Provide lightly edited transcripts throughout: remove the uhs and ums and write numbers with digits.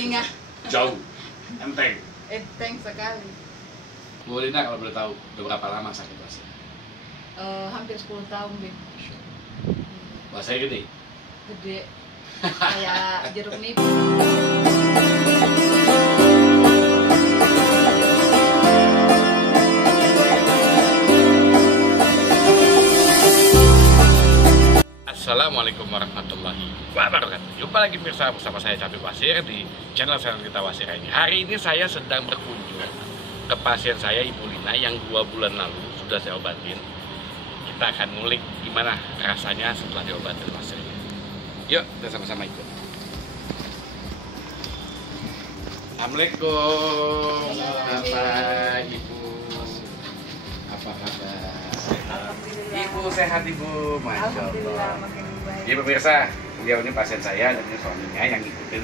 Sampingnya. Jauh. Enteng. Enteng sekali. Bu Lina kalau boleh tahu, udah berapa lama sakit wasir? Hampir 10 tahun, Beb. Wasirnya gede? Gede. Kayak jeruk nipis. Assalamualaikum warahmatullahi wabarakatuh. Jumpa lagi bersama saya Capi Wasir di channel Kita Wasir ini. Hari ini saya sedang berkunjung ke pasien saya Ibu Lina yang 2 bulan lalu sudah saya obatin. Kita akan ngulik gimana rasanya setelah diobatin wasirnya. Yuk, kita sama-sama ikut. Assalamualaikum, Bapak Ibu. Apa kabar? Ibu sehat Ibu, Masya Allah. Jadi pemirsa, beliau ini pasien saya dan ini suaminya yang ngikutin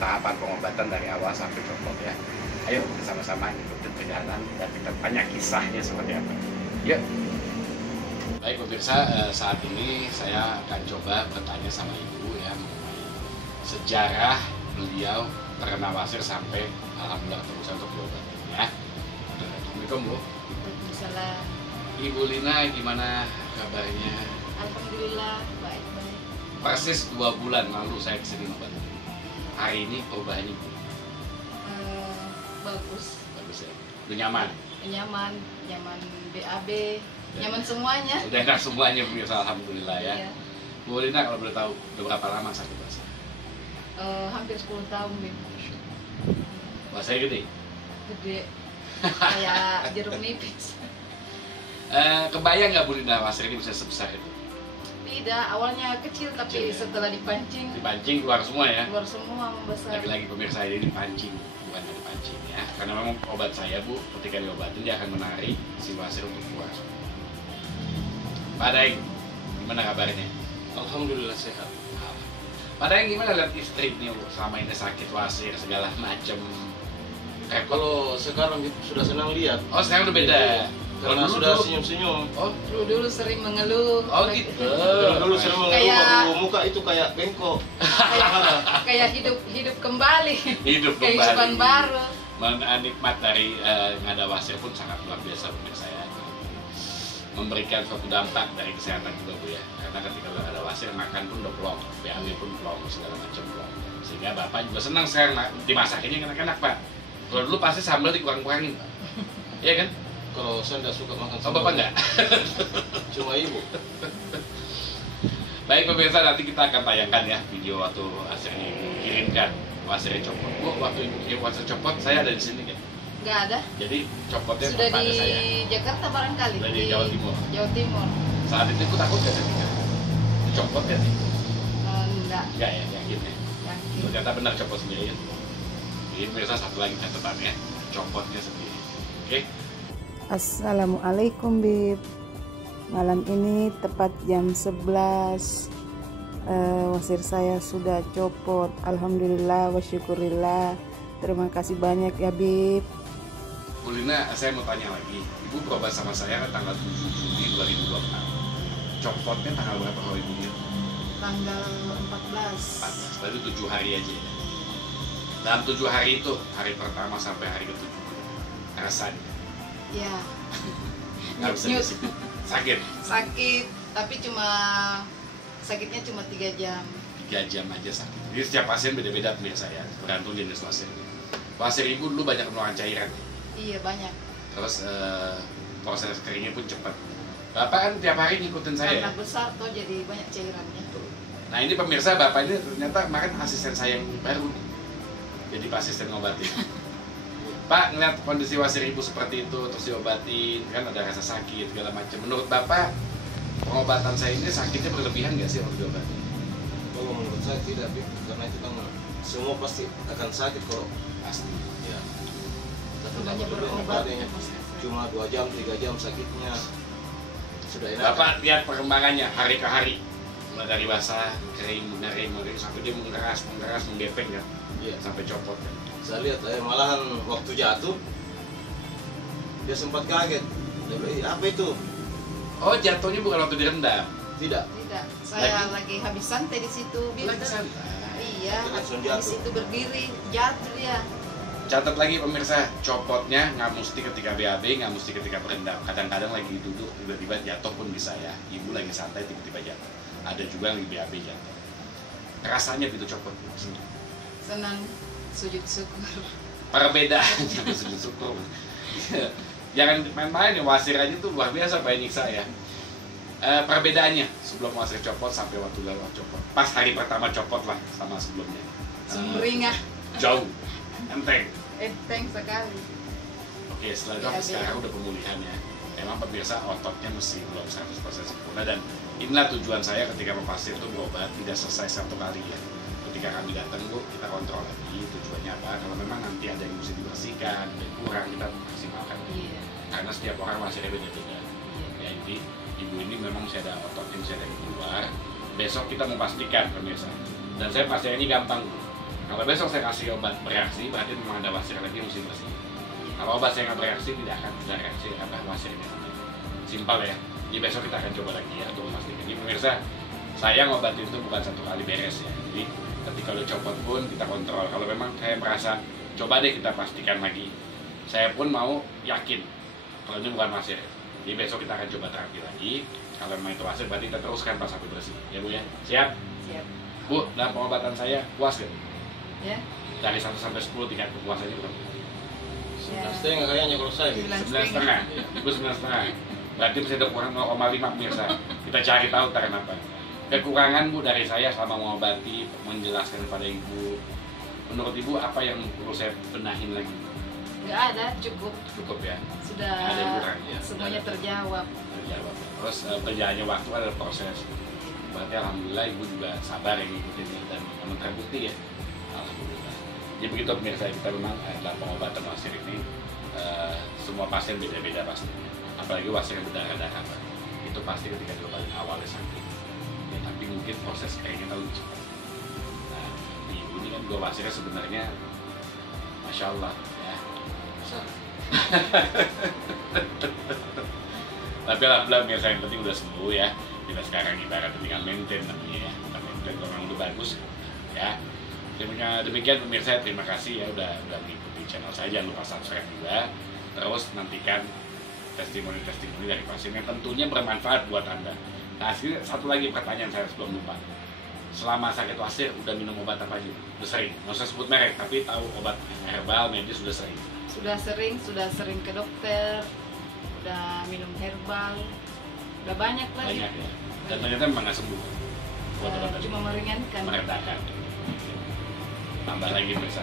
tahapan pengobatan dari awal sampai copot ya. Ayo kita sama-sama ngikutin perjalanan dan kita tanya kisahnya seperti apa. Yuk. Baik pemirsa, saat ini saya akan coba bertanya sama Ibu ya mengenai sejarah beliau terkena wasir sampai alhamdulillah terusan untuk diobatin ya. Assalamualaikum Bu. Waalaikumsalam. Ibu Lina gimana kabarnya? Alhamdulillah baik-baik. Persis 2 bulan lalu saya kesini obatin. Hari ini perubahannya Bu? Bagus. Bagus ya? Udah nyaman? Nyaman, nyaman BAB, nyaman semuanya. Udah enak semuanya pemirsa, alhamdulillah ya. Iya. Bu Lina kalau boleh tahu, udah berapa lama sakit wasir? Hampir 10 tahun, Beb. Wasirnya gede? Gede. Kayak jeruk nipis. Kebayang nggak Bu Lina wasir ini bisa sebesar itu? Tidak, awalnya kecil tapi Kecil, ya? setelah dipancing Dipancing keluar semua ya? keluar semua membesar. Lagi-lagi pemirsa ini dipancing, bukan dipancing ya. Karena memang obat saya Bu, ketika diobatin dia akan menarik si wasir untuk keluar. Pak Daeng, gimana kabarnya? Alhamdulillah sehat. Pak Daeng gimana lihat istri ini Bu, selama ini sakit wasir segala macam? Kalau sekarang sudah senang lihat. Oh sekarang udah beda. Karena Dulu- sudah dulu- senyum-senyum. Oh, Dulu sering mengeluh. oh gitu. Dulu sering mengeluh, Kayak- waktu muka itu kayak bengkok. Kayak hidup kembali. Hidup Kehidupan kembali. baru. Nikmat dari ngada wasir pun sangat luar biasa pemirsa ya. Memberikan suatu dampak dari kesehatan juga Bu ya. Karena ketika udah ada wasir makan pun udah plong, BAB pun plong, segala macam plong. Sehingga Bapak juga senang sekarang dimasakinnya enak-enak Pak. Kalau dulu pasti sambal dikurang-kurangin Pak. Iya kan? Kalau saya tidak suka makan Oh sambal. Bapak enggak? Cuma ibu. Baik pemirsa, nanti kita akan tayangkan ya video waktu hasilnya Ibu kirimkan wasirnya copot. Bu, waktu Ibu kirim wasir copot, saya ada di sini kan? Nggak ada. Jadi copotnya Sudah pada di saya. Jakarta barangkali. Sudah di Jawa Timur. Jawa Timur. Saat itu aku takut gak ketika dicopot ya nih? Enggak. Enggak ya, yakin ya. Yakin. Ternyata benar copot sendiri ya. Jadi pemirsa satu lagi catatannya, copotnya sendiri. Oke? Assalamualaikum Bib. Malam ini tepat jam 11 wasir saya sudah copot. Alhamdulillah wa syukurillah. Terima kasih banyak ya Bib. Bu Lina, saya mau tanya lagi. Ibu berobat sama saya kan tanggal 7 Juli 2026. Copotnya tanggal berapa kalau Ibu lihat? Tanggal 14. 14, berarti 7 hari aja ya. Dalam 7 hari itu, hari pertama sampai hari ke-7 rasanya Ya. nggak bisa Nyut. disebut. Sakit? Sakit, tapi sakitnya cuma 3 jam. 3 jam aja sakit. Jadi setiap pasien beda-beda pemirsa ya, tergantung jenis wasir. Wasir Ibu dulu banyak pengeluaran cairan. Iya banyak. Terus proses keringnya pun cepat. Bapak kan tiap hari ngikutin saya Karena ya? besar tuh jadi banyak cairannya. Nah ini pemirsa, Bapak ini ternyata kemarin asisten saya yang baru jadi asisten ngobatin. Pak, ngeliat kondisi wasir Ibu seperti itu, terus diobatin, kan ada rasa sakit, segala macam. Menurut Bapak, pengobatan saya ini sakitnya berlebihan nggak sih waktu diobatin? Kalau menurut saya tidak, Bib. Karena itu kan semua pasti akan sakit kalau Pasti. ya. Tapi Makanya tidak berlebihan berobat. adanya. Cuma 2 jam, 3 jam sakitnya sudah enak. Bapak lihat perkembangannya hari ke hari. Mulai dari basah, kering, mengering, sampai dia mengeras, menggepeng ya, Iya. sampai copot ya. Saya lihat malahan waktu jatuh dia sempat kaget. Dia bilang, "Ih, apa itu?" Oh jatuhnya bukan waktu direndam? Tidak. Tidak, saya lagi habis santai di situ. Bib. Lagi santai. Iya, langsung habis jatuh. itu berdiri, jatuh dia. Catat lagi pemirsa, copotnya nggak mesti ketika BAB, nggak mesti ketika berendam. Kadang-kadang lagi duduk tiba-tiba jatuh pun bisa ya. Ibu lagi santai tiba-tiba jatuh. Ada juga yang lagi BAB jatuh. Rasanya begitu copot. Senang, sujud syukur. Perbedaannya sujud syukur. Jangan main-main ya, wasir aja tuh luar biasa Pak Niksa ya. Perbedaannya sebelum wasir copot sampai waktu lalu copot. Pas hari pertama copot lah sama sebelumnya. Sumringah. Jauh, enteng. Enteng sekali. Oke, setelah itu BAB. sekarang udah pemulihan ya. Memang pemirsa ototnya masih belum 100% sempurna dan inilah tujuan saya ketika pasien itu berobat tidak selesai satu kali ya. Ketika kami datang Bu, kita kontrol lagi tujuannya apa. Kalau memang nanti ada yang mesti dibersihkan, ada yang kurang, kita maksimalkan. Iya. Karena setiap orang masih beda-beda. Ya, jadi ibu ini memang masih ada otot yang masih ada yang keluar. Besok kita memastikan pemirsa. Dan saya pastinya ini gampang. Kalau besok saya kasih obat bereaksi, berarti memang ada wasir lagi yang mesti bersih. Kalau obat saya nggak bereaksi, tidak akan ada reaksi apa wasirnya. Simpel ya. Jadi besok kita akan coba lagi ya untuk memastikan. Jadi pemirsa, saya ngobatin itu bukan satu kali beres ya. Jadi ketika lo copot pun kita kontrol. Kalau memang saya merasa, coba deh kita pastikan lagi. Saya pun mau yakin kalau ini bukan wasir. Jadi besok kita akan coba terapi lagi. Kalau memang itu wasir, berarti kita teruskan pas sampai bersih. Ya Bu ya? Siap? Siap. Bu, dalam pengobatan saya puas gak? Ya. Dari 1 sampai 10 tingkat kepuasannya berapa? 9,5 kayaknya kalau saya gitu. 9,5. Ibu 9,5. Berarti masih ada kurang 0,5 pemirsa. Kita cari tahu kenapa. Kekurangan Bu dari saya selama mengobati, menjelaskan kepada Ibu. Menurut Ibu apa yang perlu saya benahin lagi? Nggak ada, cukup. Cukup ya. Sudah Ada yang kurang, ya. semuanya terjawab. Terjawab. Terus berjalannya waktu adalah proses. Berarti alhamdulillah Ibu juga sabar yang ngikutin ini dan memang terbukti ya. Alhamdulillah. Jadi begitu pemirsa, kita memang dalam pengobatan wasir ini semua pasien beda-beda pasti. Apalagi wasir yang berdarah-darah Pak. Itu pasti ketika diobatin awalnya sakit. Ya, tapi mungkin proses kayaknya kita lebih cepat. Nah, di Ibu ini kan dua wasirnya sebenarnya Masya Allah ya. Tapi alhamdulillah pemirsa, yang penting udah sembuh ya. Kita sekarang ibarat tinggal maintain namanya ya. Kita maintain kalau memang udah bagus ya. Demikian pemirsa, terima kasih ya udah mengikuti channel saya. Jangan lupa subscribe juga. Terus nantikan testimoni-testimoni dari pasien yang tentunya bermanfaat buat Anda. Nah, satu lagi pertanyaan saya sebelum lupa. Selama sakit wasir udah minum obat apa aja? Udah sering. Nggak usah sebut merek, tapi tahu obat herbal, medis sudah sering. Sudah sering ke dokter, udah minum herbal, udah banyak lagi. Banyak ya. Dan ternyata memang nggak sembuh. Obat-obatan Cuma meringankan. meredakan. Tambah lagi pemirsa.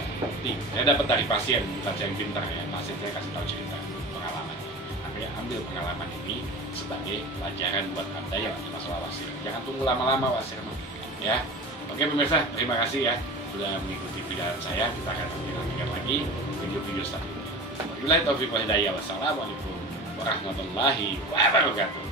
Saya dapat dari pasien, bukan saya yang pintar ya. Pasien saya kasih tahu cerita pengalaman. Makanya ambil pengalaman ini sebagai pelajaran buat Anda yang punya masalah wasir. Jangan tunggu lama-lama wasir ya. Oke pemirsa, terima kasih ya sudah mengikuti pilihan saya. Kita akan lanjutkan lagi video-video selanjutnya. Wabillahi taufiq wal hidayah. Wassalamualaikum warahmatullahi wabarakatuh.